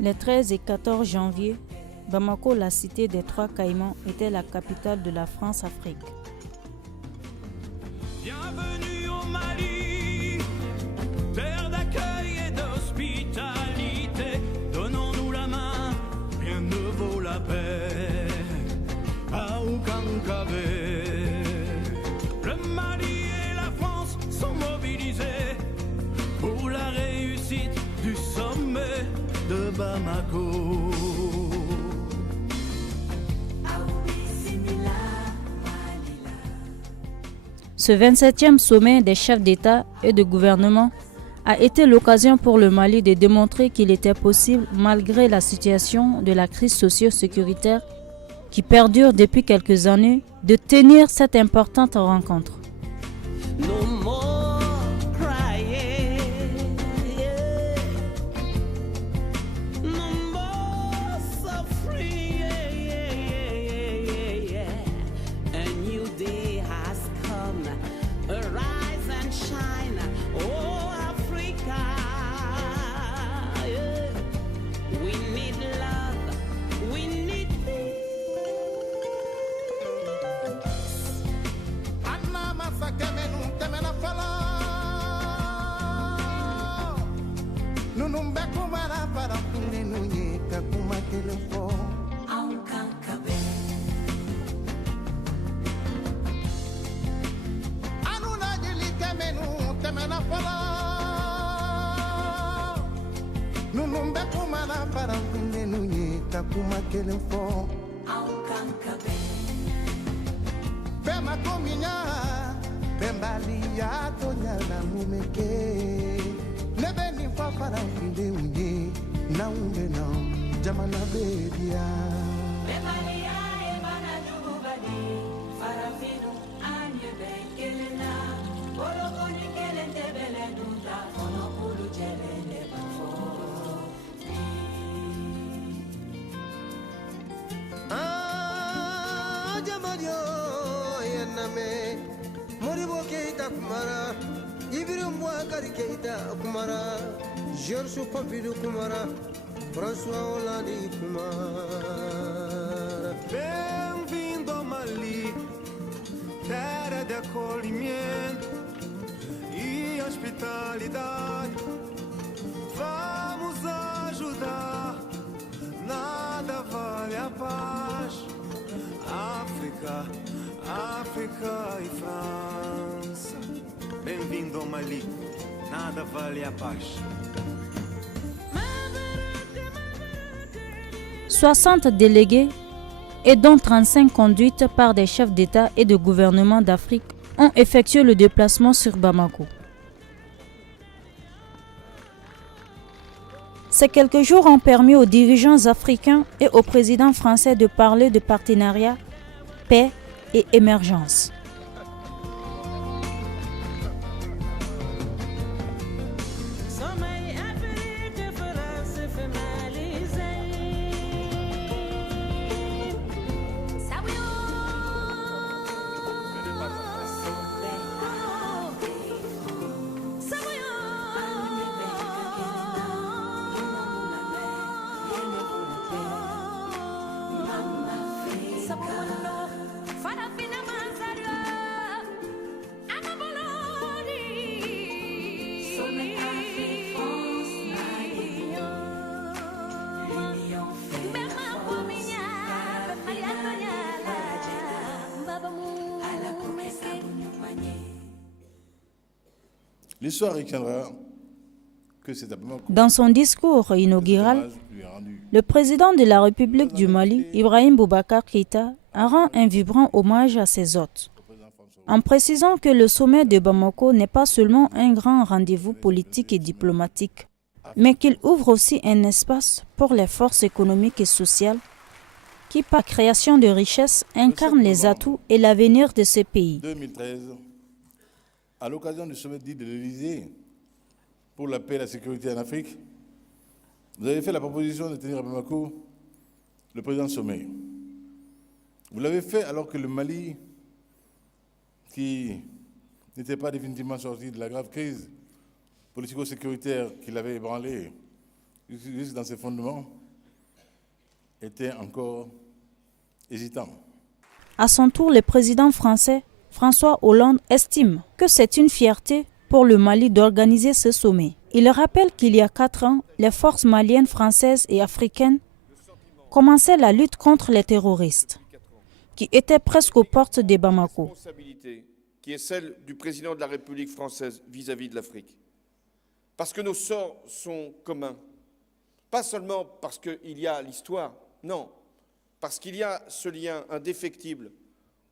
Les 13 et 14 janvier, Bamako, la cité des Trois Caïmans, était la capitale de la France-Afrique. Bienvenue au Mali, terre d'accueil et d'hospitalité. Donnons-nous la main, rien ne vaut la paix. À Oukankabé, le Mali et la France sont mobilisés pour la réussite du sommet de Bamako. Ce 27e sommet des chefs d'État et de gouvernement a été l'occasion pour le Mali de démontrer qu'il était possible, malgré la situation de la crise socio-sécuritaire qui perdure depuis quelques années, de tenir cette importante rencontre. No more crying, yeah. No more suffering, yeah. A new day has come, arise and shine, oh Africa, yeah. We need love, we need peace. Anna masakemenu temena fala, nunumbe kumara para pinde nunye kakuma telefo. Anuna jili kemenu temena fala, nunumbe kumara para pinde nunye kakuma telefo. Bema kominya, bembali ya tonya na mumeke. Nebe ni fafara fide unye, na unge na jamana bedia. Bembali ya ebana jubadi, farafinu anye bekelena. Boloko ni kelente bele duta, kono kulu jelele bafo. Jamadio yename Moribo Keita Kumara Ibirum Wakari Keita Kumara Georges Pompidou Kumara François Hollande Kumara. Bem-vindo ao Mali, terra de acolhimento e hospitalidade. Vamos ajudar, nada vale a paz. África, África e França. Bem-vindo ao Mali, nada vale a paz. 60 délégués et dont 35 conduites par des chefs d'État et de gouvernement d'Afrique ont effectué le déplacement sur Bamako. Ces quelques jours ont permis aux dirigeants africains et au président français de parler de partenariat, paix et émergence. L'histoire retiendra que c'est à Bamako. Dans son discours inaugural, le président de la République du Mali, Ibrahim Boubacar Keïta, a rendu un vibrant hommage à ses hôtes, en précisant que le sommet de Bamako n'est pas seulement un grand rendez-vous politique et diplomatique, mais qu'il ouvre aussi un espace pour les forces économiques et sociales qui, par la création de richesses, incarnent les atouts et l'avenir de ce pays. 2013, à l'occasion du sommet dit de l'Élysée pour la paix et la sécurité en Afrique, vous avez fait la proposition de tenir à Bamako le président sommet. Vous l'avez fait alors que le Mali, qui n'était pas définitivement sorti de la grave crise politico-sécuritaire qui l'avait ébranlé jusque dans ses fondements, était encore hésitant. À son tour, le président français, François Hollande, estime que c'est une fierté pour le Mali d'organiser ce sommet. Il rappelle qu'il y a 4 ans, les forces maliennes, françaises et africaines commençaient la lutte contre les terroristes, qui étaient presque aux portes de Bamako. La responsabilité qui est celle du président de la République française vis-à-vis de l'Afrique. Parce que nos sorts sont communs. Pas seulement parce qu'il y a l'histoire, non, parce qu'il y a ce lien indéfectible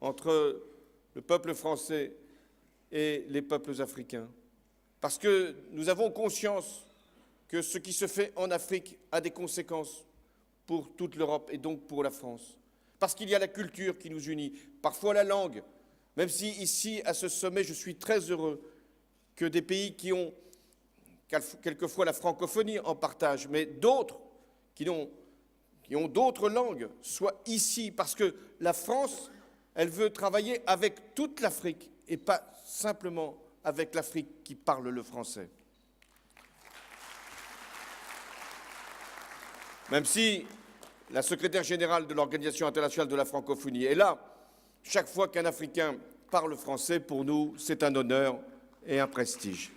entre le peuple français et les peuples africains. Parce que nous avons conscience que ce qui se fait en Afrique a des conséquences pour toute l'Europe et donc pour la France. Parce qu'il y a la culture qui nous unit, parfois la langue, même si ici, à ce sommet, je suis très heureux que des pays qui ont quelquefois la francophonie en partage, mais d'autres qui ont d'autres langues soient ici, parce que la France, elle veut travailler avec toute l'Afrique et pas simplement avec l'Afrique qui parle le français. Même si la secrétaire générale de l'Organisation internationale de la francophonie est là, chaque fois qu'un Africain parle français, pour nous, c'est un honneur et un prestige.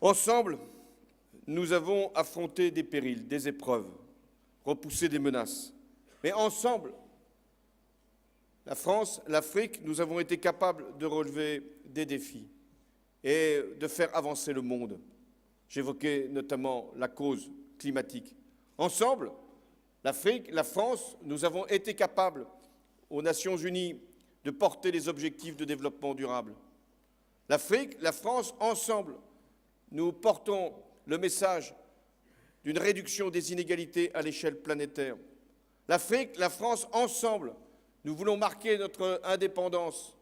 Ensemble, nous avons affronté des périls, des épreuves, repoussé des menaces. Mais ensemble, la France, l'Afrique, nous avons été capables de relever des défis et de faire avancer le monde. J'évoquais notamment la cause climatique. Ensemble, l'Afrique, la France, nous avons été capables, aux Nations Unies, de porter les objectifs de développement durable. L'Afrique, la France, ensemble, nous portons le message d'une réduction des inégalités à l'échelle planétaire. L'Afrique, la France, ensemble, nous voulons marquer notre indépendance.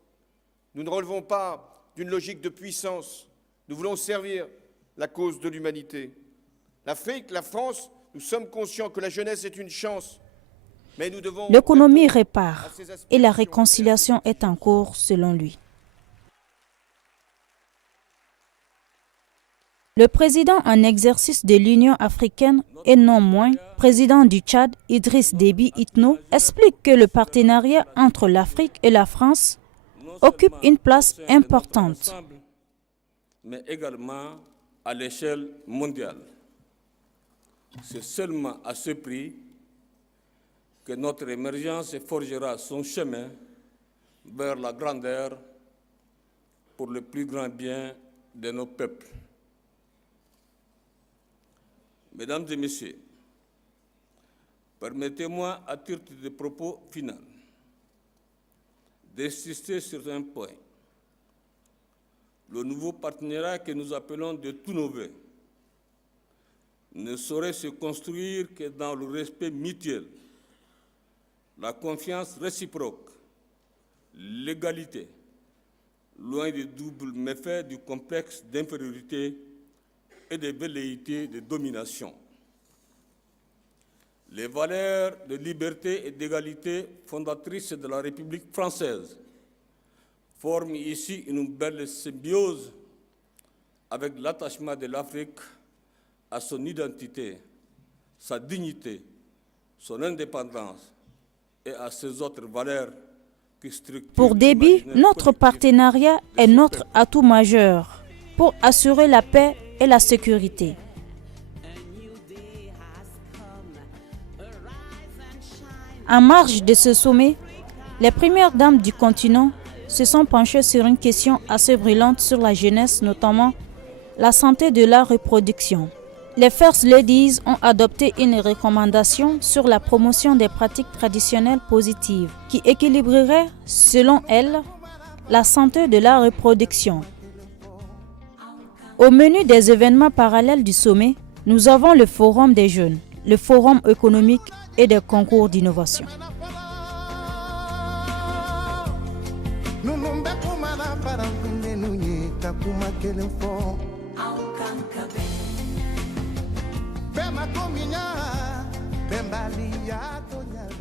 Nous ne relevons pas d'une logique de puissance. Nous voulons servir la cause de l'humanité. L'Afrique, la France, nous sommes conscients que la jeunesse est une chance, mais nous devons... L'économie répare et la réconciliation est en cours selon lui. Le président en exercice de l'Union africaine et non moins président du Tchad, Idriss Déby Itno, explique que le partenariat entre l'Afrique et la France occupe une place importante. Mais également à l'échelle mondiale. C'est seulement à ce prix que notre émergence forgera son chemin vers la grandeur pour le plus grand bien de nos peuples. Mesdames et Messieurs, permettez-moi, à titre de propos final, d'insister sur un point. Le nouveau partenariat que nous appelons de tous nos vœux ne saurait se construire que dans le respect mutuel, la confiance réciproque, l'égalité, loin des doubles méfaits du complexe d'infériorité et des velléités de domination. Les valeurs de liberté et d'égalité fondatrices de la République française forment ici une belle symbiose avec l'attachement de l'Afrique à son identité, sa dignité, son indépendance et à ses autres valeurs qui structurent... Pour Déby, notre partenariat est notre atout majeur pour assurer la paix et la sécurité. En marge de ce sommet, les premières dames du continent se sont penchées sur une question assez brûlante sur la jeunesse, notamment la santé de la reproduction. Les First Ladies ont adopté une recommandation sur la promotion des pratiques traditionnelles positives qui équilibrerait, selon elles, la santé de la reproduction. Au menu des événements parallèles du sommet, nous avons le Forum des jeunes, le Forum économique et des concours d'innovation. Bema kominya, bembali ya tonya.